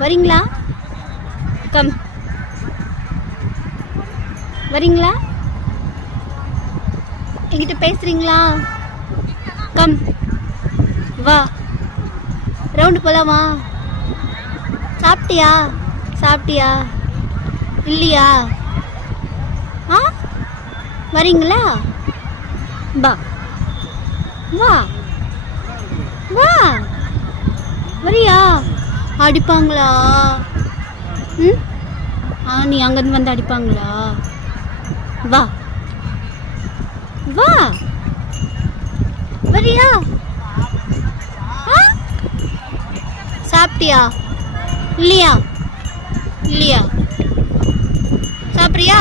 வரீங்களா? கம். வரீங்களா? என்கிட்ட பேசுறீங்களா? கம். வா. ரவுண்டு போலாமா? சாப்பிட்டியா? சாப்பிட்டியா இல்லையா? ஆ, வரீங்களா? வா வா வா. வரியா? அடிப்பாங்களா? ம். நீ அங்கேருந்து வந்து அடிப்பாங்களா? வா வா. வரியா? ஆ, சாப்பிட்டியா இல்லையா? இல்லையா? சாப்பிட்றியா?